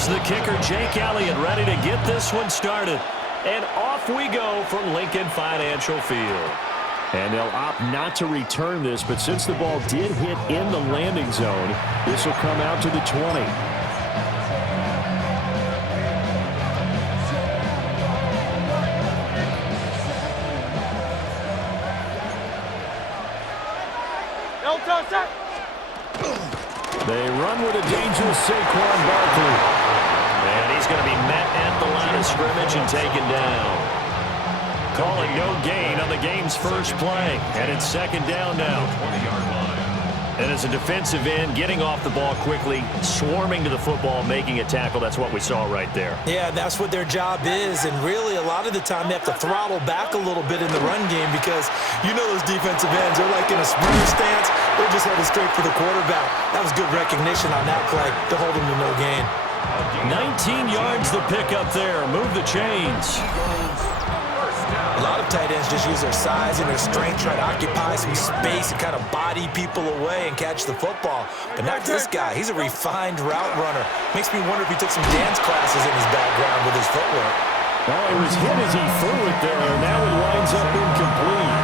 Here's the kicker, Jake Elliott, ready to get this one started. And off we go from Lincoln Financial Field. And they'll opt not to return this, but since the ball did hit in the landing zone, this will come out to the 20. They run with a dangerous Saquon Barkley. And he's going to be met at the line of scrimmage and taken down. Calling no gain on the game's first play. And it's second down now. 20-yard line. And as a defensive end, getting off the ball quickly, swarming to the football, making a tackle, that's what we saw right there. Yeah, that's what their job is. And really, a lot of the time, they have to throttle back a little bit in the run game because you know those defensive ends, they're like in a sprinter stance. They're just headed straight for the quarterback. That was good recognition on that play to hold him to no gain. 19 yards to pick up there. Move the chains. A lot of tight ends just use their size and their strength, try to occupy some space and kind of body people away and catch the football. But not this guy. He's a refined route runner. Makes me wonder if he took some dance classes in his background with his footwork. Well, it was hit as he threw it there, and now it winds up incomplete.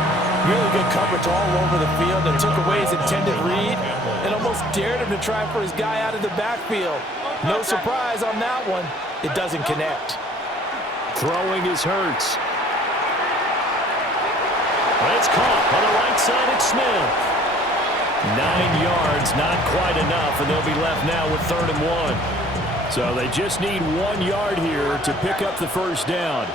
Really good coverage all over the field and took away his intended read and almost dared him to try for his guy out of the backfield. No surprise on that one. It doesn't connect. Throwing is Hurts. It's caught on the right side. It's Smith. 9 yards, not quite enough, and they'll be left now with 3rd and 1. So they just need 1 yard here to pick up the first down.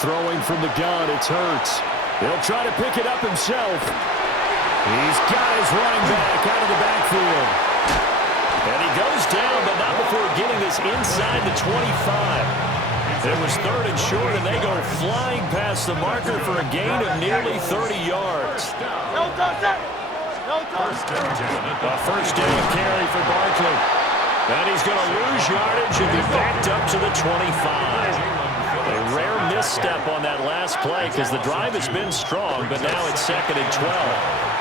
Throwing from the gun, it's Hurts. He'll try to pick it up himself. He's got his running back out of the backfield. And he goes down, but not before getting this inside the 25. It was 3rd and short, and they go flying past the marker for a gain of nearly 30 yards. A first down carry for Barkley. And he's going to lose yardage and be backed up to the 25. A rare misstep on that last play because the drive has been strong, but now it's 2nd and 12.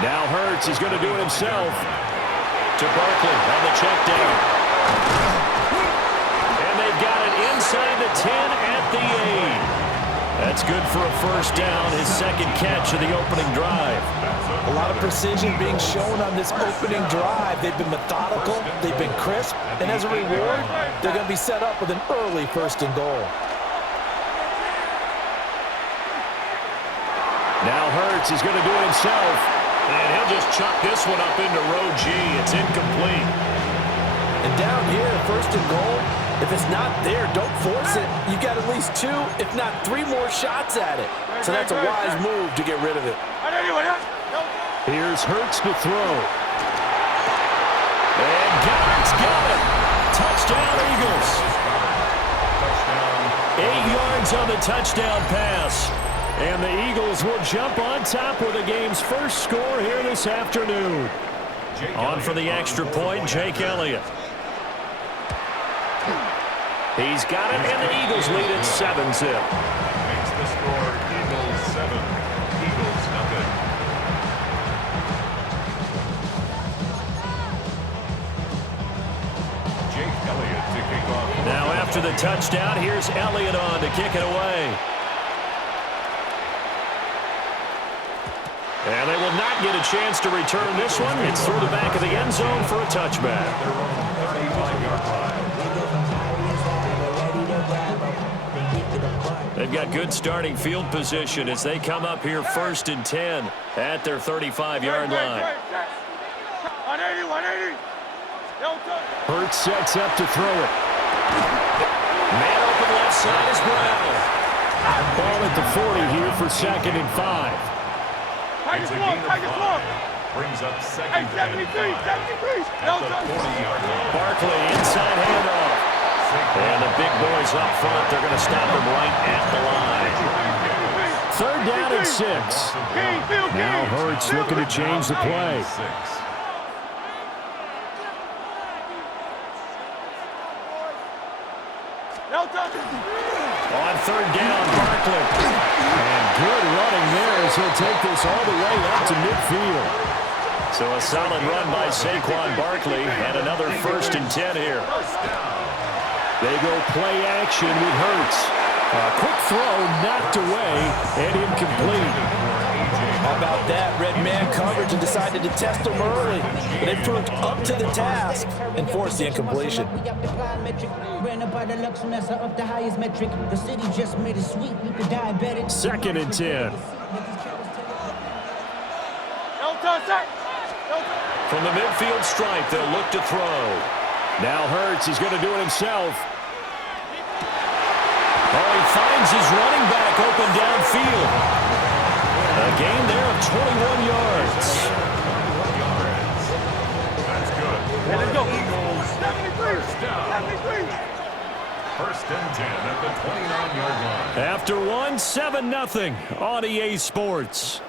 Now Hurts is going to do it himself. To Barkley on the check down. And they've got it inside the 10 at the 8. That's good for a first down, his second catch of the opening drive. A lot of precision being shown on this opening drive. They've been methodical, they've been crisp, and as a reward, they're going to be set up with an early 1st and goal. Now Hurts is going to do it himself. And he'll just chuck this one up into row G. It's incomplete. And down here, 1st and goal, if it's not there, don't force it. You've got at least 2, if not 3 more shots at it. So that's a wise move to get rid of it. Here's Hurts to throw. And Goddard's got it. Touchdown, Eagles. 8 yards on the touchdown pass. And the Eagles will jump on top with the game's first score here this afternoon. On for the extra point, Jake Elliott. He's got it, and the Eagles lead at 7-zip. Makes the score Eagles 7, Eagles nothing. Jake Elliott to kick off. Now after the touchdown, here's Elliott on to kick it away. And they will not get a chance to return this one. It's through the back of the end zone for a touchback. They've got good starting field position as they come up here 1st and 10 at their 35-yard line. Hurts sets up to throw it. Man open left side is Brown. Ball at the 40 here for 2nd and 5. Brings up 2nd and 5 at the 40-yard line. Barkley inside handoff. And the big boys up front, they're going to stop him right at the line. 3rd down and 6. Now Hurts looking to change the play. On 3rd down, Barkley. And good running there as he'll take this all the way up to midfield. So a solid run by Saquon Barkley and another 1st and 10 here. They go play action with Hurts. A quick throw knocked away and incomplete. How about that? Red man coverage and decided to test him early. But they proved up to the task and forced the incompletion. Second and 10. From the midfield stripe, they'll look to throw. Now Hurts is going to do it himself. Oh, he finds his running back open downfield. A gain there of 21 yards. That's good. Let's go. Eagles, 73. first down. 1st and 10 at the 29-yard line. After one, 7-0 on EA Sports.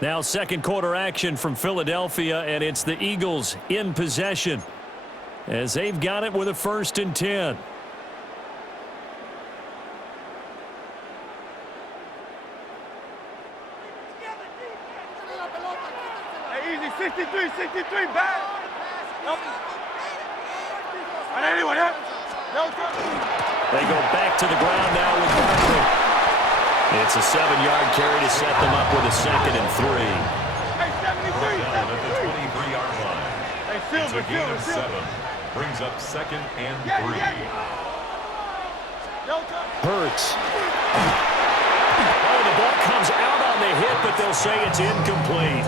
Now 2nd quarter action from Philadelphia, and it's the Eagles in possession as they've got it with a 1st and 10. Hey, easy, 63, back. Anyone, They go back to the ground now with Barkley. It's a 7-yard carry to set them up with a 2nd and 3. Hey, 73. Down at the 23-yard line. Hey, It's a gain of 7. Brings up 2nd and 3. Hurts. Oh, the ball comes out on the hit, but they'll say it's incomplete.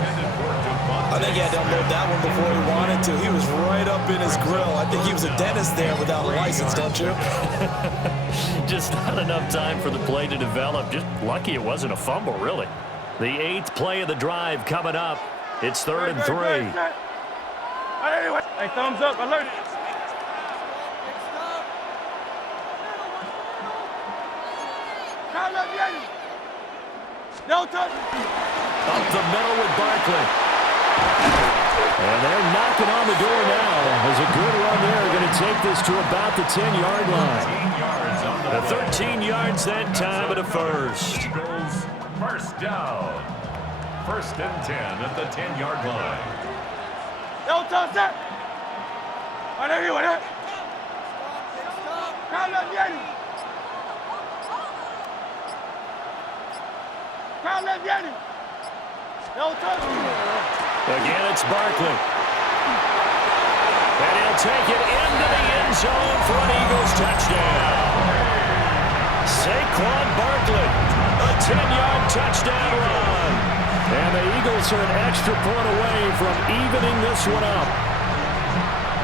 I think he had to unload that one before he wanted to. He was right up in his grill. I think he was a dentist there without a license, don't you? Just not enough time for the play to develop. Just lucky it wasn't a fumble, really. The 8th play of the drive coming up. It's 3rd and 3. Hey, thumbs up, alert. No touch. Up the middle with Barkley. And they're knocking on the door now. There's a good run there. Going to take this to about the 10-yard line. The 13 yards that time at a 1st. Eagles, 1st down. 1st and 10 at the 10-yard line. No touch that. Anyone, Again, it's Barkley. And he'll take it into the end zone for an Eagles touchdown. Saquon Barkley, a 10-yard touchdown run. And the Eagles are an extra point away from evening this one up.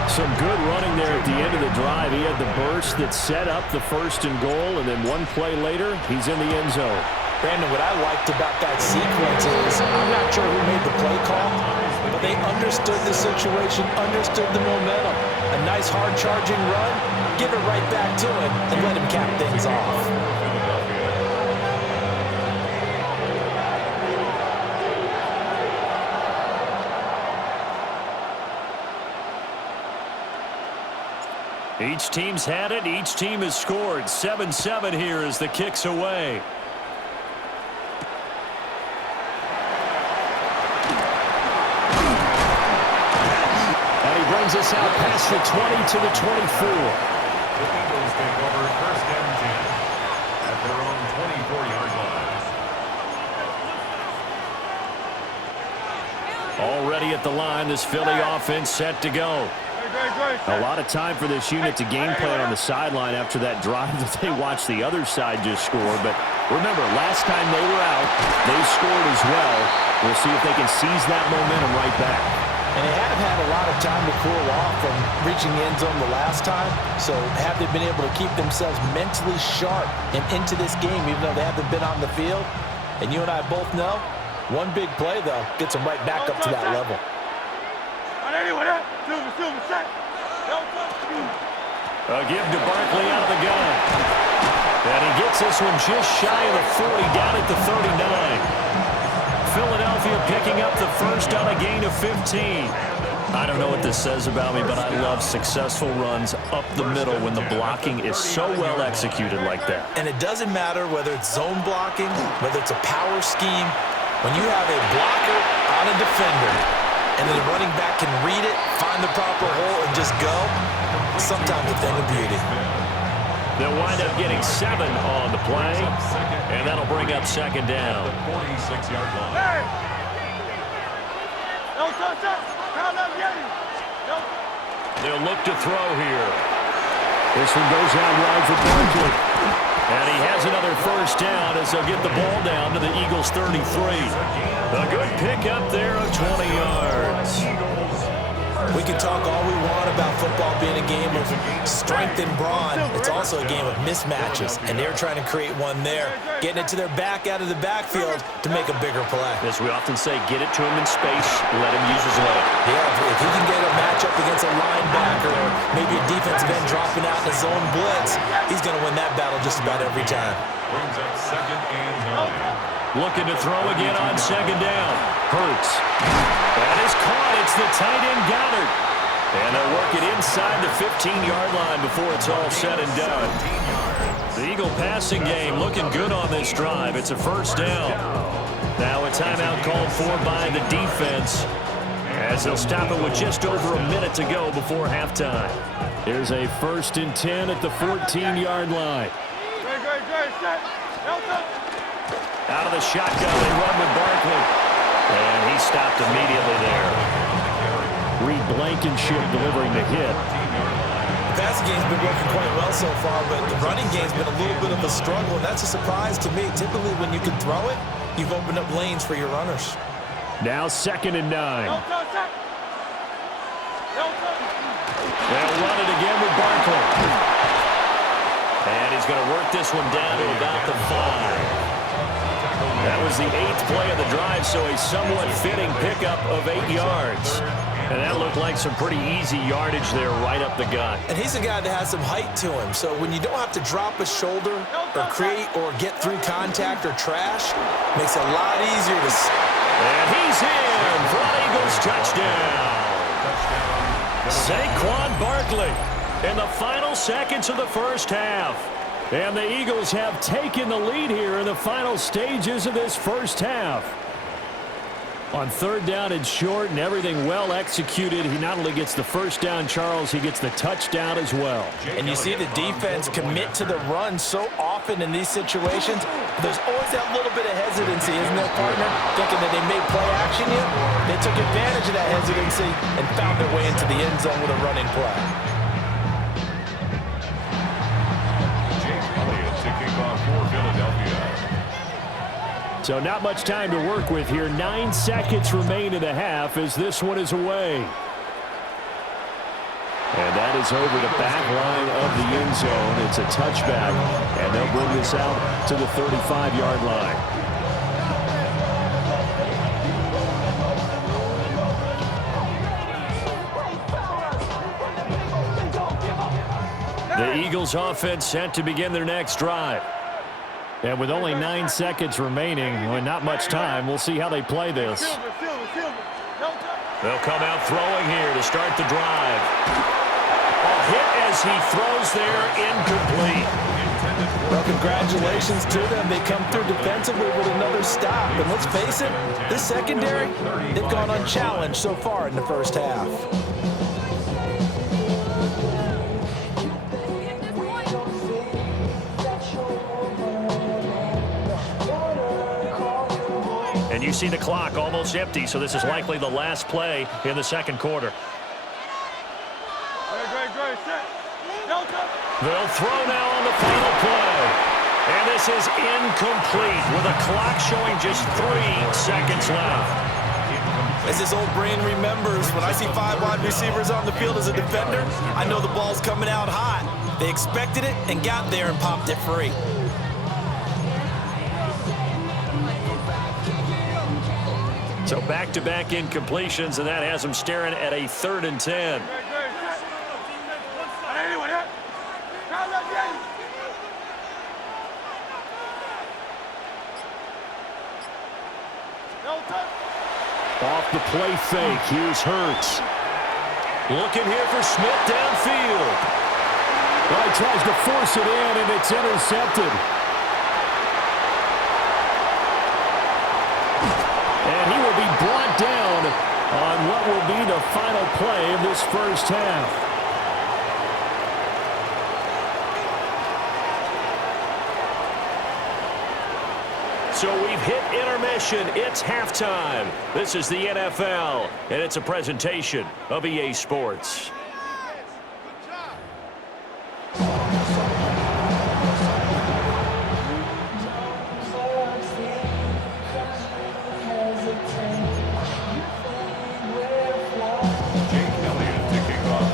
Some good running there at the end of the drive. He had the burst that set up the 1st and goal, and then one play later, he's in the end zone. Brandon, what I liked about that sequence is I'm not sure who made the play call, but they understood the situation, understood the momentum. A nice hard-charging run, give it right back to him, and let him cap things off. Each team's had it. Each team has scored. 7-7 here as the kick's away. And he brings us out past the 20 to the 24. The Eagles take over 1st and 10 at their own 24-yard line. Already at the line, this Philly offense set to go. A lot of time for this unit to game plan on the sideline after that drive that they watched the other side just score. But remember, last time they were out, they scored as well. We'll see if they can seize that momentum right back. And they have had a lot of time to cool off from reaching the end zone the last time. So have they been able to keep themselves mentally sharp and into this game, even though they haven't been on the field? And you and I both know, one big play, though, gets them right back up to that level. A give to Barkley out of the gun. And he gets this one just shy of the 40, down at the 39. Philadelphia picking up the first on a gain of 15. I don't know what this says about me, but I love successful runs up the middle when the blocking is so well executed like that. And it doesn't matter whether it's zone blocking, whether it's a power scheme. When you have a blocker on a defender and then the running back can read it, find the proper hole, and just go, sometimes a thing of beauty. They'll wind up getting 7 on the play, and that'll bring up second down. 46-yard line. Hey! Don't touch up! Count up, Yeti! They'll look to throw here. This one goes out wide for Barkley. And he has another first down as they'll get the ball down to the Eagles' 33. A good pickup there of 20 yards. We can talk all we want about football being a game of strength and brawn. It's also a game of mismatches, and they're trying to create one there, getting it to their back out of the backfield to make a bigger play. As we often say, get it to him in space, let him use his leg. Yeah, if he can get a matchup against a linebacker or maybe a defensive end dropping out in a zone blitz, he's going to win that battle just about every time. Brings up 2nd and 9. Looking to throw again on second down. Hurts. That is caught. It's the tight end Goddard. And they'll work it inside the 15-yard line before it's all said and done. The Eagle passing game looking good on this drive. It's a first down. Now a timeout called for by the defense as they'll stop it with just over a minute to go before halftime. Here's a 1st and 10 at the 14-yard line. Great, set. Out of the shotgun, they run with Barkley. And he stopped immediately there. Reed Blankenship delivering the hit. The passing game's been working quite well so far, but the running game's been a little bit of a struggle, and that's a surprise to me. Typically, when you can throw it, you've opened up lanes for your runners. Now 2nd and 9. They'll run it again with Barkley. And he's going to work this one down to about the 5. That was the 8th play of the drive, so a somewhat fitting pickup of 8 yards. And that looked like some pretty easy yardage there right up the gut. And he's a guy that has some height to him, so when you don't have to drop a shoulder or create or get through contact or trash, makes it a lot easier to... And he's in for an Eagles touchdown. Saquon Barkley in the final seconds of the first half. And the Eagles have taken the lead here in the final stages of this first half. On 3rd down and short and everything well executed, he not only gets the first down, Charles, he gets the touchdown as well. And you see the defense commit to the run so often in these situations. There's always that little bit of hesitancy, isn't there, partner? Thinking that they may play action yet. They took advantage of that hesitancy and found their way into the end zone with a running play. So not much time to work with here. 9 seconds remain in the half as this one is away. And that is over the back line of the end zone. It's a touchback, and they'll bring this out to the 35-yard line. The Eagles offense set to begin their next drive. And with only 9 seconds remaining, well, not much time, we'll see how they play this. They'll come out throwing here to start the drive. A hit as he throws there, incomplete. Well, congratulations to them. They come through defensively with another stop. And let's face it, this secondary, they've gone unchallenged so far in the first half. And you see the clock almost empty, so this is likely the last play in the second quarter. They'll throw now on the final play. And this is incomplete with a clock showing just 3 seconds left. As this old brain remembers, when I see 5 wide receivers on the field as a defender, I know the ball's coming out hot. They expected it and got there and popped it free. So back-to-back incompletions, and that has them staring at a 3rd and 10. Off the play fake, here's Hurts. Looking here for Smith downfield. Well, he tries to force it in, and it's intercepted. And he will be brought down on what will be the final play of this first half. So we've hit intermission. It's halftime. This is the NFL, and it's a presentation of EA Sports.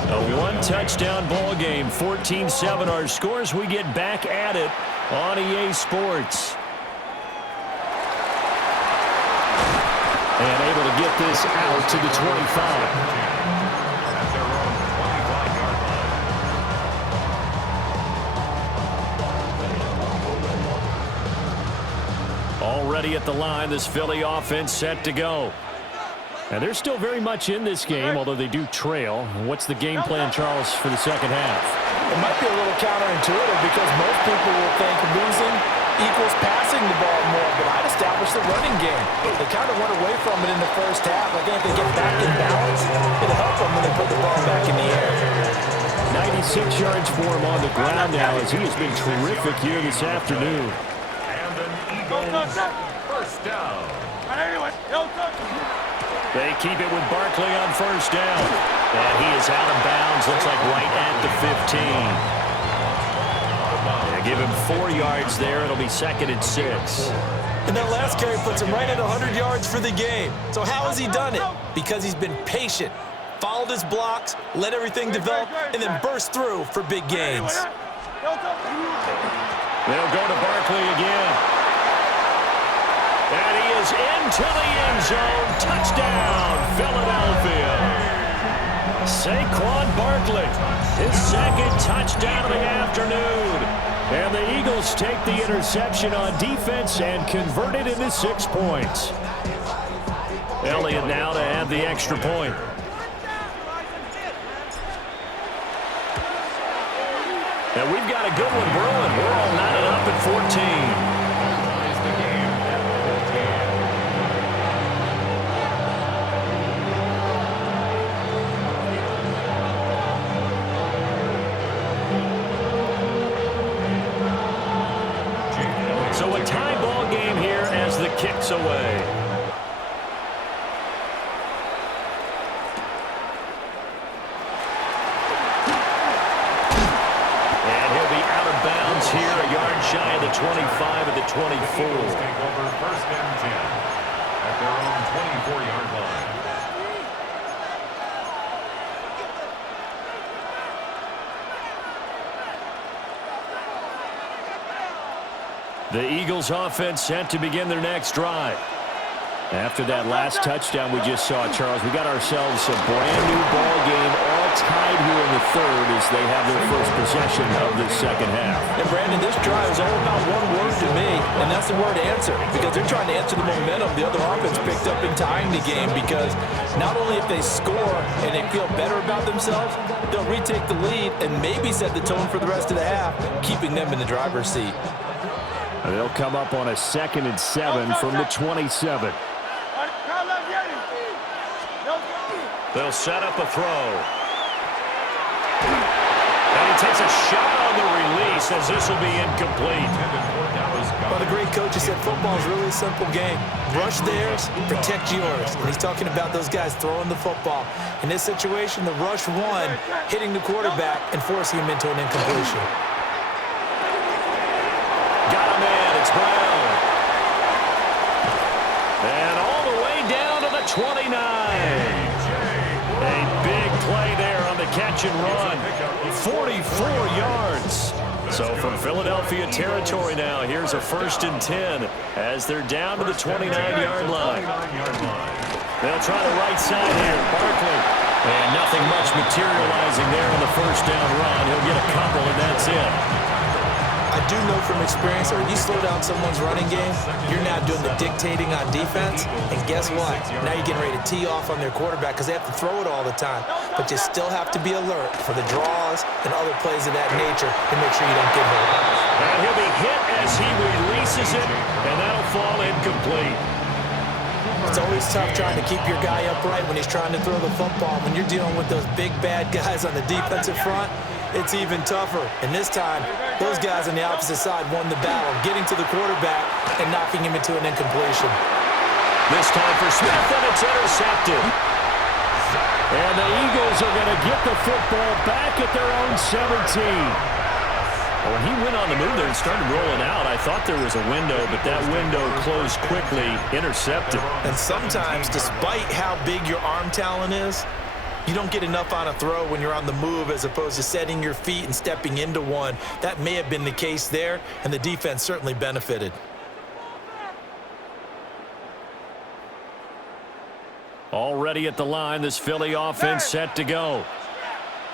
A one-touchdown ball game, 14-7 our scores. We get back at it on EA Sports. And able to get this out to the 25. Already at the line, this Philly offense set to go. And they're still very much in this game, although they do trail. What's the game plan, Charles, for the second half? It might be a little counterintuitive because most people will think losing equals passing the ball more, but I'd establish the running game. They kind of went away from it in the first half. I think if they get back in balance, it'll help them when they put the ball back in the air. 96 yards for him on the ground now as he has been terrific here this afternoon. And an Eagles first down. They keep it with Barkley on first down. And he is out of bounds, looks like right at the 15. Give him 4 yards there. It'll be 2nd and 6. And that last carry puts him right at 100 yards for the game. So how has he done it? Because he's been patient, followed his blocks, let everything develop, and then burst through for big gains. They'll go to Barkley again. And he is into the end zone. Touchdown, Philadelphia. Saquon Barkley, his 2nd touchdown of the afternoon. And the Eagles take the interception on defense and convert it into 6 points. Elliott now to add the extra point. And we've got a good one brewing. We're all knotted up at 14. So a tie ball game here as the kick's away. And he'll be out of bounds here, a yard shy of the 25 at the 24. Take over 1st and 10 at their own 24-yard line. The Eagles offense set to begin their next drive. After that last touchdown we just saw, Charles, we got ourselves a brand new ball game, all tied here in the 3rd as they have their first possession of this second half. And Brandon, this drive is all about one word to me, and that's the word answer, because they're trying to answer the momentum the other offense picked up in tying the game, because not only if they score and they feel better about themselves, they'll retake the lead and maybe set the tone for the rest of the half, keeping them in the driver's seat. They'll come up on a 2nd and 7 from the 27. They'll set up a throw. And he takes a shot on the release as this will be incomplete. Well, the great coach has said football is really a simple game. Rush theirs, protect yours. And he's talking about those guys throwing the football. In this situation, the rush won, hitting the quarterback and forcing him into an incompletion. Got a man, it's Brown. And all the way down to the 29. A big play there on the catch and run. 44 yards. So from Philadelphia territory now, here's a 1st and 10 as they're down to the 29-yard line. They'll try the right side here. Barkley. And nothing much materializing there on the first down run. He'll get a couple, and that's it. I do know from experience that when you slow down someone's running game, you're now doing the dictating on defense. And guess what? Now you're getting ready to tee off on their quarterback because they have to throw it all the time. but you still have to be alert for the draws and other plays of that nature to make sure you don't get hurt. And he'll be hit as he releases it, and that'll fall incomplete. It's always tough trying to keep your guy upright when he's trying to throw the football. When you're dealing with those big, bad guys on the defensive front, it's even tougher. And this time, those guys on the opposite side won the battle, getting to the quarterback and knocking him into an incompletion. This time for Smith, and it's intercepted. And the Eagles are going to get the football back at their own 17. When he went on the move there and started rolling out, I thought there was a window, but that window closed quickly, intercepted. And sometimes, despite how big your arm talent is, you don't get enough on a throw when you're on the move as opposed to setting your feet and stepping into one. That may have been the case there, and the defense certainly benefited. Already at the line, this Philly offense set to go.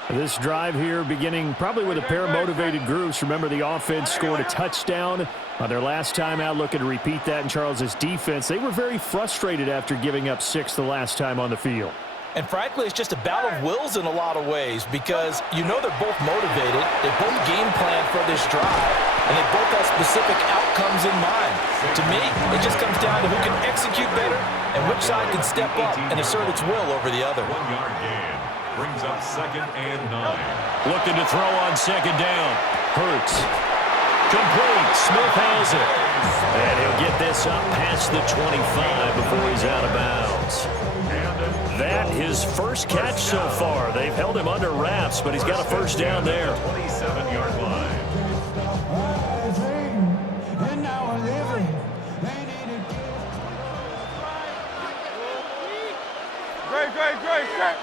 This drive here beginning probably with a pair of motivated groups. Remember, the offense scored a touchdown on their last time out, looking to repeat that in Charles's defense. They were very frustrated after giving up 6 the last time on the field. And frankly, it's just a battle of wills in a lot of ways because you know they're both motivated, they both game plan for this drive, and they both have specific outcomes in mind. To me, it just comes down to who can execute better and which side can step up and assert its will over the other. 1 yard gain. Brings up 2nd and 9. Looking to throw on 2nd down. Hurts. Complete. Smith has it. And he'll get this up past the 25 before he's out of bounds. That his first catch so far. They've held him under wraps, but he's got a first down there. 27-yard line. Great, set.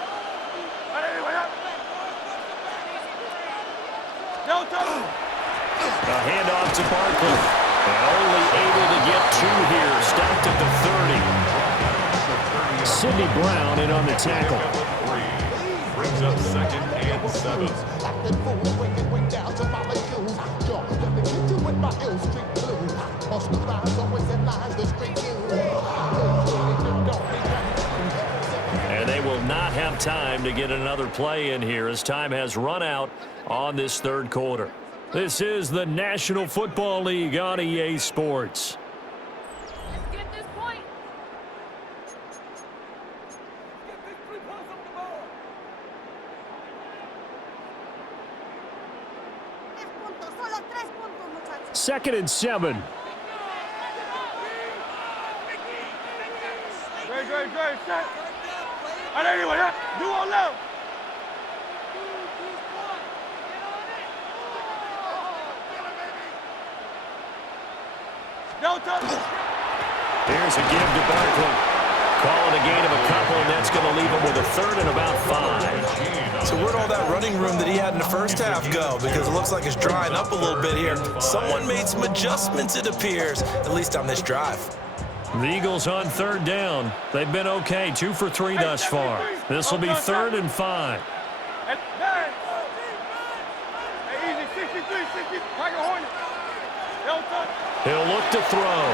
A handoff to Barkley. And only able to get 2 here. Stopped at the 30. Sidney Brown in on the tackle. Brings up 2nd and 7. And they will not have time to get another play in here as time has run out on this 3rd quarter. This is the National Football League on EA Sports. Let's get this point. Solo 3 puntos, muchachos. 2nd and 7. Great, set. Do all love. Here's a give to Barkley. Calling a gain of a couple, and that's going to leave him with a 3rd and about 5. So where'd all that running room that he had in the first half go? Because it looks like it's drying up a little bit here. Someone made some adjustments, it appears, at least on this drive. The Eagles on 3rd down. They've been okay, 2 for 3 thus far. This will be 3rd and 5. Easy, 63, 60, like a hornet. He'll look to throw.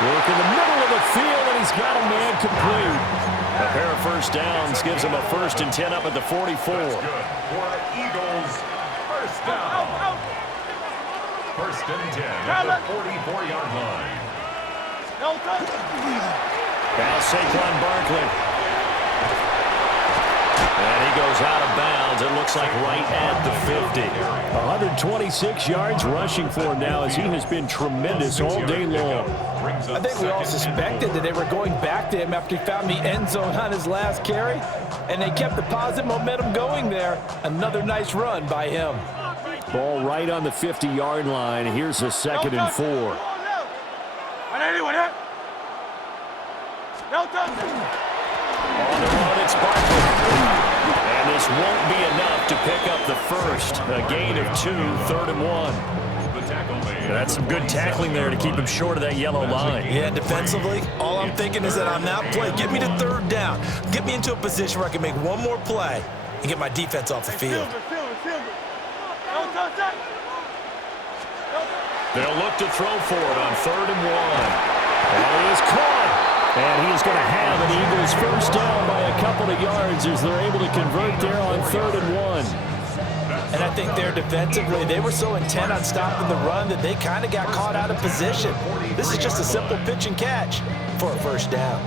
Work in the middle of the field, and he's got a man complete. A pair of first downs gives him a 1st and 10 up at the 44. That's good for Eagles. First down. 1st and 10 at the 44-yard line. Now Saquon Barkley. And he goes out of bounds. It looks like right at the 50. 126 yards rushing for him now as he has been tremendous all day long. I think we all suspected that they were going back to him after he found the end zone on his last carry, and they kept the positive momentum going there. Another nice run by him. Ball right on the 50-yard line. Here's a 2nd and 4. On the run, it's Barkley. And this won't be enough to pick up the 1st. A gain of 2, 3rd and 1. That's some good tackling there to keep him short of that yellow line. Yeah, defensively, all I'm thinking is that on that play, get me to 3rd down. Get me into a position where I can make one more play and get my defense off the field. They'll look to throw for it on 3rd and 1. And he is caught. And he is going to have an Eagles first down by a couple of yards as they're able to convert there on 3rd and 1. And I think there defensively, they were so intent on stopping the run that they kind of got caught out of position. This is just a simple pitch and catch for a first down.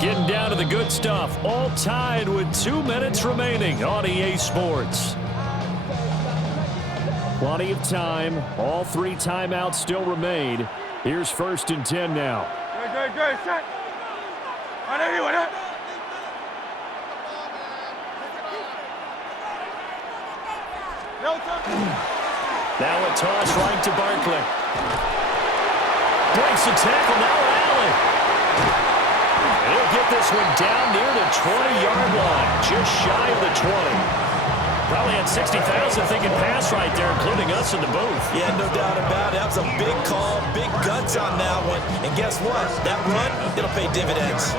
Getting down to the good stuff, all tied with 2 minutes remaining on EA Sports. Plenty of time. All 3 timeouts still remain. Here's 1st and 10 now. Good, set. On anyone, huh? No time. Now a toss right to Barkley. Breaks the tackle, now Allen. He'll get this one down near the 20-yard line, just shy of the 20. Probably had 60,000 thinking pass right there, including us in the booth. Yeah, no doubt about it. That was a big call, big guts on that one. And guess what? That run, it'll pay dividends.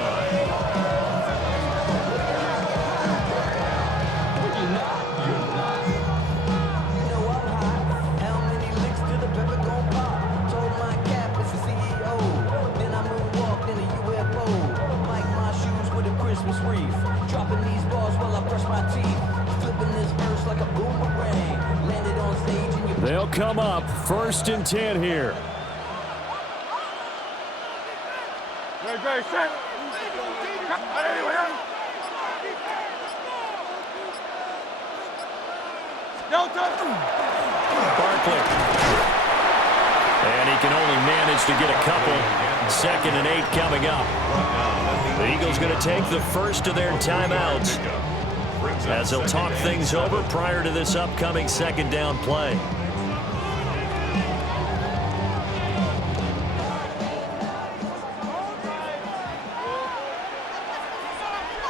Dropping these balls while I brush my teeth. Flipping this verse like a boomerang. Landed on stage and you... They'll come up 1st and 10 here. Good, set. On anyone, huh? No time. Barkley. And he can only manage to get a couple. 2nd and 8 coming up. The Eagles going to take the first of their timeouts as they'll talk things over prior to this upcoming 2nd down play.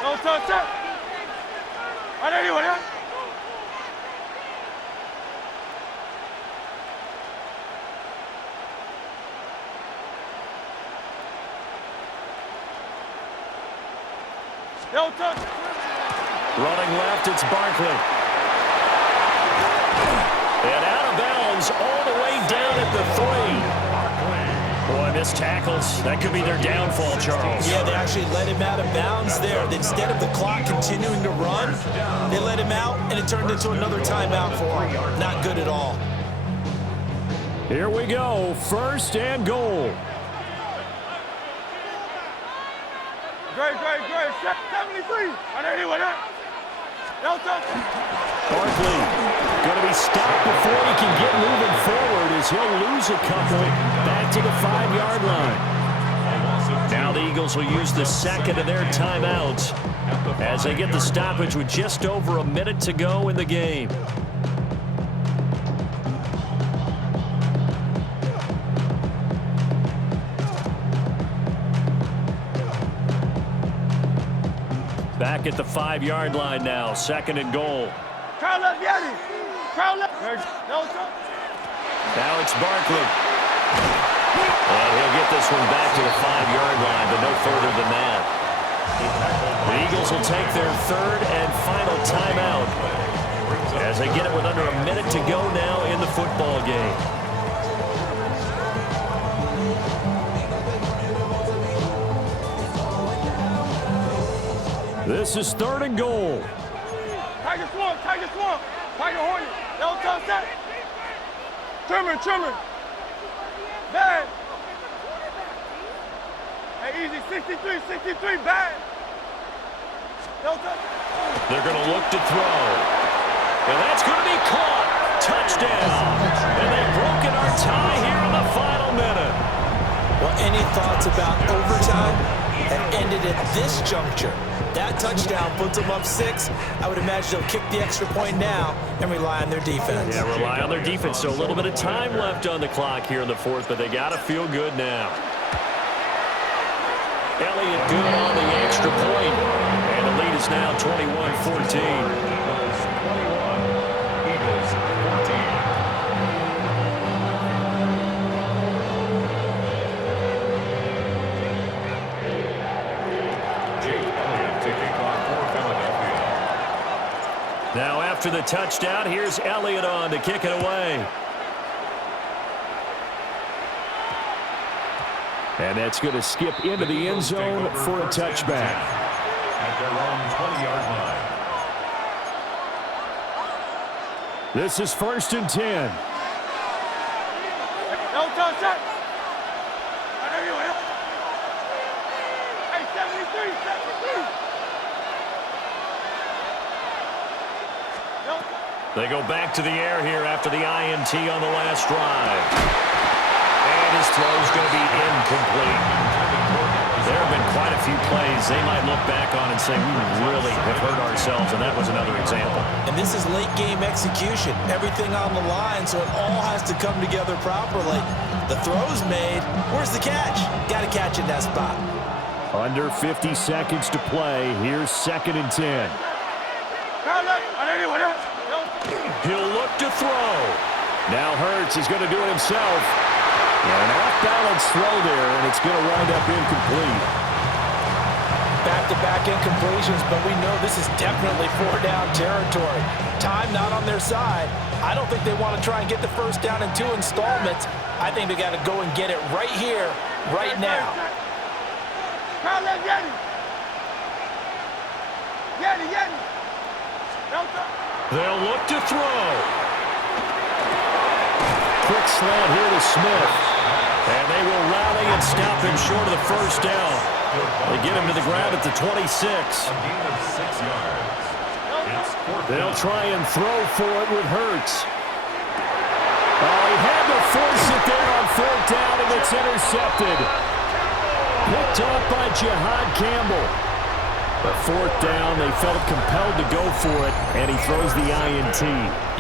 No time, set. On anyone, huh? No touch. Running left, it's Barkley. And out of bounds all the way down at the 3. Boy, missed tackles. That could be their downfall, Charles. Yeah, they actually let him out of bounds there. Instead of the clock continuing to run, they let him out, and it turned into another timeout for him. Not good at all. Here we go, 1st and goal. Great. 73. On anyone, huh? No touch. Barkley going to be stopped before he can get moving forward as he'll lose a couple back to the 5-yard line. Now the Eagles will use the 2nd of their timeouts as they get the stoppage with just over a minute to go in the game. Back at the 5-yard line now, 2nd and goal. Crowd left, Yanni. Crowd left. No touch. Now it's Barkley. And he'll get this one back to the 5-yard line, but no further than that. The Eagles will take their 3rd and final timeout as they get it with under a minute to go now in the football game. This is 3rd and goal. Tiger Swamp. Tiger Hornet. No touch, set. Trimmer. Bad. Hey, easy. 63, bad. No touch. They're going to look to throw. And that's going to be caught. Touchdown. And they've broken our tie here in the final minute. Well, any thoughts about overtime that ended at this juncture? That touchdown puts them up 6. I would imagine they'll kick the extra point now and rely on their defense. Yeah, rely on their defense. So a little bit of time left on the clock here in the 4th, but they got to feel good now. Elliott good on the extra point. And the lead is now 21-14. After the touchdown, here's Elliott on to kick it away. And that's going to skip into the end zone for a touchback. At their own 20-yard line. This is 1st and 10. No touch that. Hey, 73, 73. They go back to the air here after the INT on the last drive. And his throw's going to be incomplete. There have been quite a few plays they might look back on and say, we really have hurt ourselves, and that was another example. And this is late-game execution. Everything on the line, so it all has to come together properly. The throw's made. Where's the catch? Got to catch in that spot. Under 50 seconds to play. Here's 2nd and 10. He'll look to throw. Now Hurts is going to do it himself. An off-balance throw there, and it's going to wind up incomplete. Back-to-back incompletions, but we know this is definitely 4-down territory. Time not on their side. I don't think they want to try and get the first down in 2 installments. I think they got to go and get it right here, right now. They'll look to throw. Quick slant here to Smith. And they will rally and stop him short of the first down. They get him to the ground at the 26. A gain of 6 yards. It's 4th. They'll try and throw for it with Hurts. Oh, he had to force it there on 4th down, and it's intercepted. Picked off by Jihad Campbell. But 4th down, they felt compelled to go for it, and he throws the INT.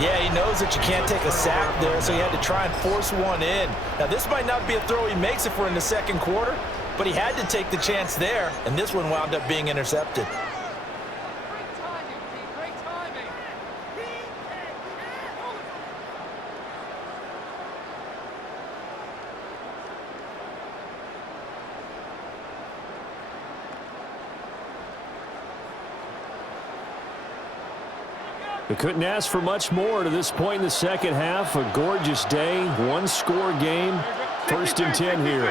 Yeah, he knows that you can't take a sack there, so he had to try and force one in. Now, this might not be a throw he makes if we're in the second quarter, but he had to take the chance there, and this one wound up being intercepted. Great timing, Pete. Great timing. They couldn't ask for much more to this point in the second half. A gorgeous day, one-score game. 1st and 10 here.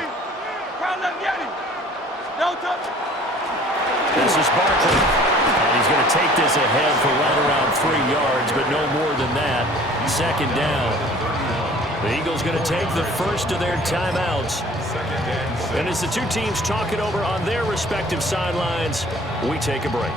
This is Barkley. And he's going to take this ahead for right around 3 yards, but no more than that. 2nd down. The Eagles going to take the first of their timeouts. And as the two teams talk it over on their respective sidelines, we take a break.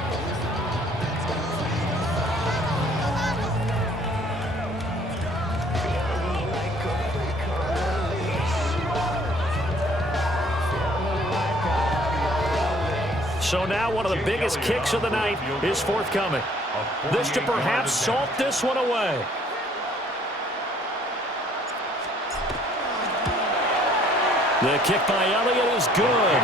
So now one of the biggest kicks of the night is forthcoming. This to perhaps salt this one away. The kick by Elliott is good.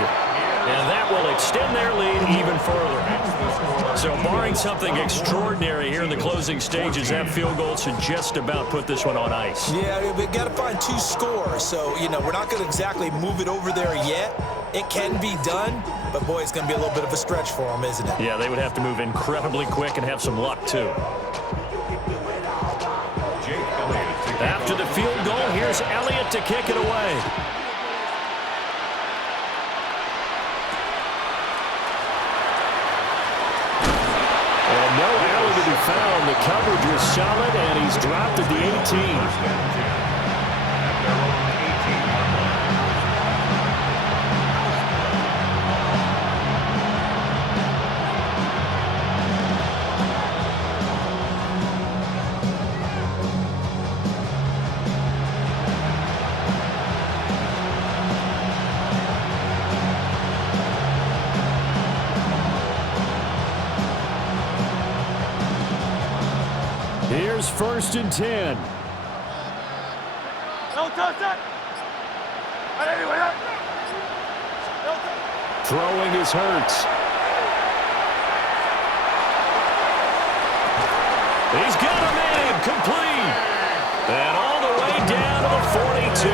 And that will extend their lead even further. So barring something extraordinary here in the closing stages, that field goal should just about put this one on ice. Yeah, we've got to find 2 scores. So, we're not going to exactly move it over there yet. It can be done, but boy, it's going to be a little bit of a stretch for them, isn't it? Yeah, they would have to move incredibly quick and have some luck, too. After the field goal, here's Elliott to kick it away. And no Allen to be found. The coverage was solid, and he's dropped at the 18. Here's 1st and 10. Throwing is Hurts. He's got him in, complete. And all the way down to the 42.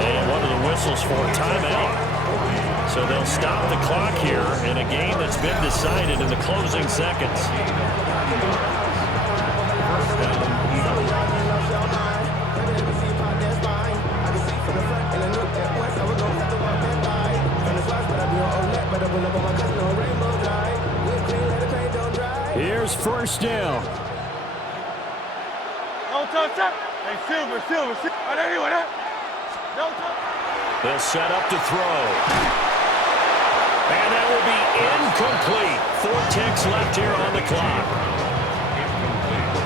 And one of the whistles for a timeout. So they'll stop the clock here in a game that's been decided in the closing seconds. Here's first down. Don't touch that. Hey, Silver. Anyway, don't touch. They'll set up to throw. And that will be incomplete. 4 ticks left here on the clock.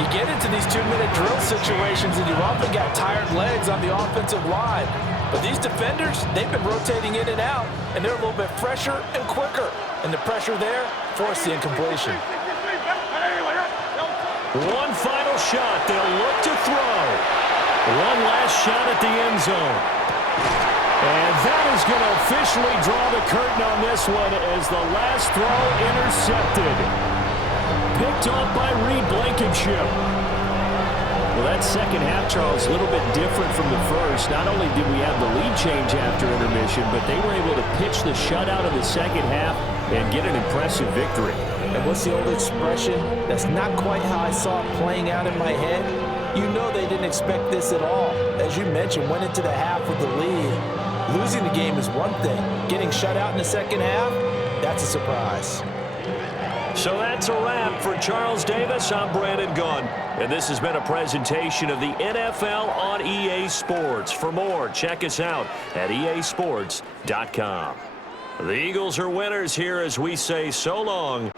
You get into these 2-minute drill situations, and you've often got tired legs on the offensive line. But these defenders, they've been rotating in and out, and they're a little bit fresher and quicker. And the pressure there forced the incompletion. One final shot. They'll look to throw. One last shot at the end zone. And that is going to officially draw the curtain on this one as the last throw intercepted. Picked off by Reed Blankenship. Well, that second half, Charles, a little bit different from the first. Not only did we have the lead change after intermission, but they were able to pitch the shutout of the second half and get an impressive victory. And what's the old expression? That's not quite how I saw it playing out in my head. You know they didn't expect this at all. As you mentioned, went into the half with the lead. Losing the game is one thing. Getting shut out in the second half, that's a surprise. So that's a wrap for Charles Davis. I'm Brandon Gunn. And this has been a presentation of the NFL on EA Sports. For more, check us out at easports.com. The Eagles are winners here as we say so long